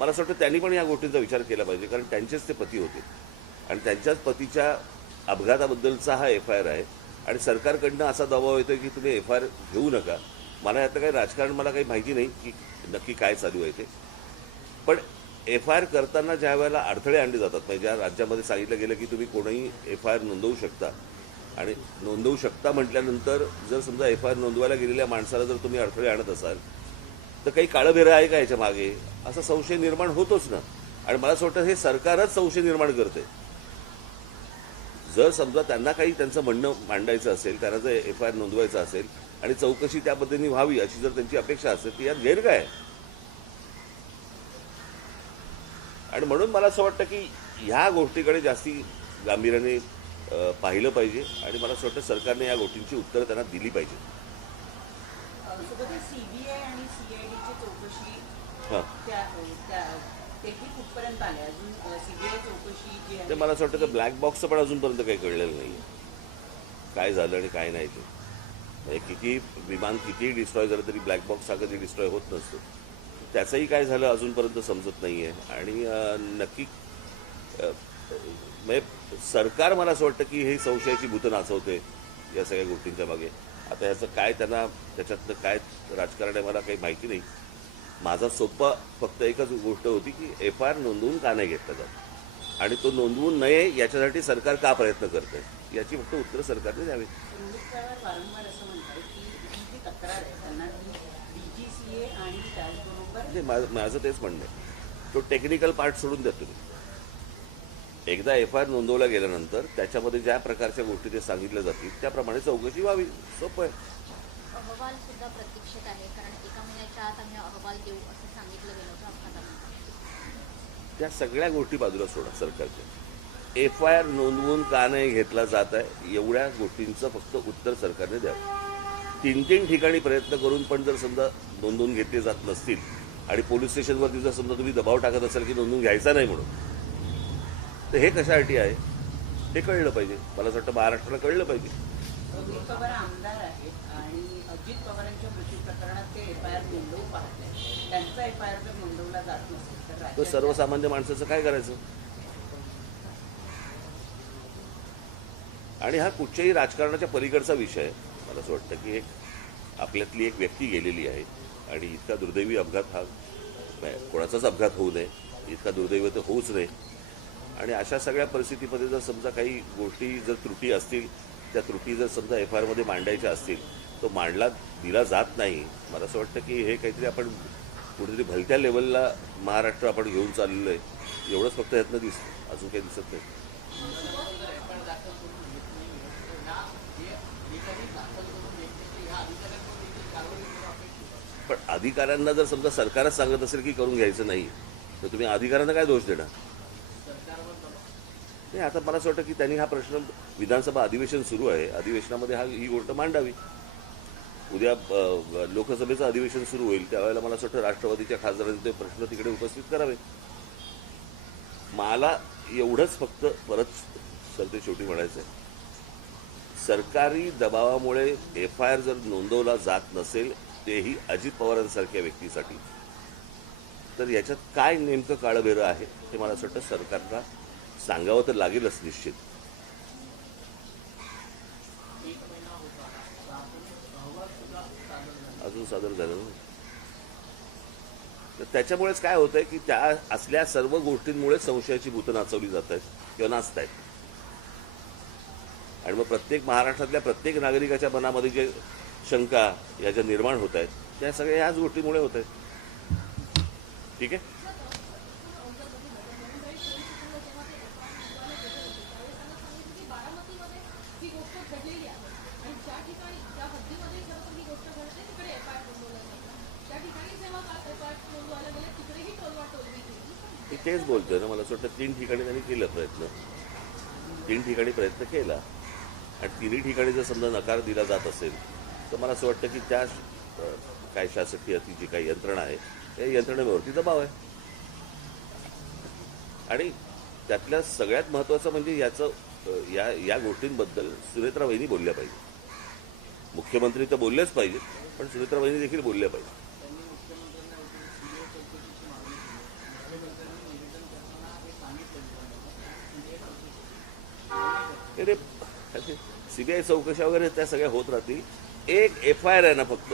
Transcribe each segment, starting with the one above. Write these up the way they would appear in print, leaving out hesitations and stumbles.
मला असं वाटतं त्यांनी पण या गोष्टींचा विचार केला पाहिजे, कारण त्यांचेच ते पती होते आणि त्यांच्याच पतीच्या अपघाताबद्दलचा हा FIR आहे आणि सरकारकडनं असा दबाव येतो की तुम्ही FIR घेऊ नका. मला यातलं काही राजकारण मला काही माहिती नाही की नक्की काय चालू आहे ते, पण FIR करताना ज्या वेळेला अडथळे आणले जातात, म्हणजे ज्या राज्यामध्ये सांगितलं गेलं की तुम्ही कोणीही FIR नोंदवू शकता आणि नोंदवू शकता म्हटल्यानंतर जर समजा FIR नोंदवायला गेलेल्या माणसाला जर तुम्ही अडथळे आणत असाल तर काही काळबेरं आहे का याच्या मागे, असा संशय निर्माण होतोच ना. आणि मला असं वाटतं हे सरकारच संशय निर्माण करते. जर समजा त्यांना काही त्यांचं म्हणणं मांडायचं असेल, त्यांना जर FIR नोंदवायचं असेल आणि चौकशी त्या पद्धतीने व्हावी अशी जर त्यांची अपेक्षा असेल तर यात गैर काय आहे? आणि म्हणून मला असं वाटतं की ह्या गोष्टीकडे जास्ती गांभीर्याने पाहिलं पाहिजे आणि मला असं वाटतं सरकारने या गोष्टींची उत्तरं त्यांना दिली पाहिजे. सोबतच CBI आणि CIDची चौकशी हां, तेही कुठपर्यंत आले? अजून CBI चौकशी जी आहे ते मला असं वाटतं की ब्लॅक बॉक्सचं पण अजूनपर्यंत काही कळलेलं नाही आहे, काय झालं आणि काय नाही ते. म्हणजे किती विमान कितीही डिस्ट्रॉय झालं तरी ब्लॅक बॉक्स हा कधी डिस्ट्रॉय होत नसतो. त्याचंही काय झालं अजूनपर्यंत समजत नाही आहे. आणि नक्की म्हणजे सरकार मला असं वाटतं की हे संशयाची भूतं नाचवते या सगळ्या गोष्टींच्या मागे. आता ह्याचं काय त्यांना त्याच्यातलं काय राजकारण आहे मला काही माहिती नाही. माझा सोपा फक्त एकच गोष्ट होती की FIR नोंदवून का नाही घेतला जात आणि तो नोंदवून नये याच्यासाठी सरकार का प्रयत्न करते याची फक्त उत्तरं सरकारने द्यावी. रोहित पवार वारंवार असं म्हणतात की ही जी तक्रार आहे त्यांना DGCA आणि त्याचबरोबर म्हणजे माझं तेच म्हणणं आहे, तो टेक्निकल पार्ट सोडून द्या तुम्ही. एकदा FIR नोंदवला गेल्यानंतर त्याच्यामध्ये ज्या प्रकारच्या गोष्टी ते सांगितल्या जातील त्याप्रमाणे चौकशी व्हावी. सोपं आहे. अहवाल सुद्धा प्रतीक्षेत आहे, कारण 1 महिन्याच्या आत आम्ही अहवाल देऊ असं सांगितलं गेलं होतं अपघातानंतर. त्या सगळ्या गोष्टी बाजूला सोडा सरकारच्या. FIR नोंदवून का नाही घेतला जात आहे एवढ्या गोष्टींचं फक्त उत्तर सरकारने द्यावं. 3 ठिकाणी प्रयत्न करून पण जर समजा नोंदवून घेतले जात नसतील आणि पोलीस स्टेशनवरती जर समजा तुम्ही दबाव टाकत असाल की नोंदवून घ्यायचा नाही म्हणून, तर हे कशासाठी आहे हे कळलं पाहिजे. मला असं वाटतं महाराष्ट्राला कळलं पाहिजे. रोहित पवार आमदार आहेत आणि अजित पवारांच्या मृत्यू प्रकरणात ते FIR नोंदवू पाहतात. त्यांचा FIR जर नोंदवला जात नसेल तर तर राज्यात सर्वसामान्य माणसाचं काय करायचं? आणि हा कुठच्याही राजकारणाच्या पलीकडचा विषय आहे. मला असं वाटतं की एक आपल्यातली एक व्यक्ती गेलेली आहे आणि इतका दुर्दैवी अपघात हा कोणाचाच अपघात होऊ नये, इतका दुर्दैवी तर होऊच नये. आणि अशा सगळ्या परिस्थितीमध्ये जर समजा काही गोष्टी जर त्रुटी असतील, त्या त्रुटी जर समजा FIR मध्ये मांडायच्या असतील तो मांडला दिला जात नाही. मला असं वाटतं की हे काहीतरी आपण कुठेतरी भलत्या लेवलला महाराष्ट्र आपण घेऊन चाललेलो आहे एवढंच फक्त यातनं दिसतं, अजून काही दिसत नाही. पण अधिकाऱ्यांना जर समजा सरकारच सांगत असेल की करून घ्यायचं नाही तर तुम्ही अधिकाऱ्यांना काय दोष देणार? नाही, आता मला असं वाटतं की त्यांनी हा प्रश्न विधानसभा अधिवेशन सुरू आहे, अधिवेशनामध्ये ही गोष्ट मांडावी. उद्या लोकसभेचं अधिवेशन सुरू होईल त्यावेळेला मला असं वाटतं राष्ट्रवादीच्या खासदारांनी ते प्रश्न तिकडे उपस्थित करावे. मला एवढंच फक्त परत सरते शेवटी म्हणायचं आहे, सरकारी दबावामुळे FIR जर नोंदवला जात नसेल तेही अजित पवारांसारख्या व्यक्तीसाठी, तर याच्यात काय नेमकं काळबेरं आहे ते मला असं वाटतं सरकारला सांगावं तर लागेलच निश्चित. अजून सादर झालं ना. तर त्याच्यामुळेच काय होतंय की त्या असल्या सर्व गोष्टींमुळे संशयाची भूतं नाचवली जात आहेत किंवा नाचत आहेत. आणि मग प्रत्येक महाराष्ट्रातल्या प्रत्येक नागरिकाच्या मनामध्ये जे शंका या ज्या निर्माण होत आहेत त्या सगळ्या ह्याच गोष्टीमुळे होत आहेत. ठीक आहे. मी तेच बोलतोय ना, मला असं वाटतं 3 ठिकाणी त्यांनी केलं प्रयत्न, 3 ठिकाणी प्रयत्न केला आणि 3ही ठिकाणी जर समजा नकार दिला जात असेल तर मला असं वाटतं की त्या काय शासकीय ती जी काही यंत्रणा आहे त्या यंत्रणेवरती दबाव आहे. आणि त्यातल्या सगळ्यात महत्त्वाचं म्हणजे या गोष्टींबद्दल सुनेत्रा वहिनी बोलल्या पाहिजे. मुख्यमंत्री तर बोललेच पाहिजे पण सुनेत्रा वहिनी देखील बोलल्या पाहिजे. अरे सीबीआय चौकशा वगैरे त्या सगळ्या होत राहतील. एक FIR आहे ना फक्त,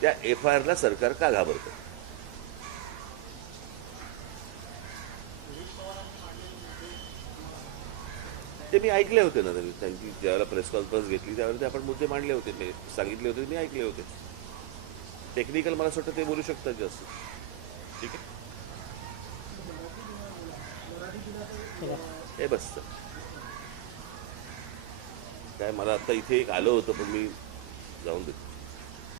त्या FIRला सरकार का घाबरतं? ते मी ऐकले होते ना, त्यांची ज्यावेळेला प्रेस कॉन्फरन्स घेतली त्यावेळेला ते आपण मुद्दे मांडले होते, मी सांगितले होते, मी ऐकले होते. टेक्निकल मला असं वाटतं ते बोलू शकतात जास्त. ठीक आहे, हे बस. काय मला आता इथे एक आलं होतं पण मी जाऊन देतो.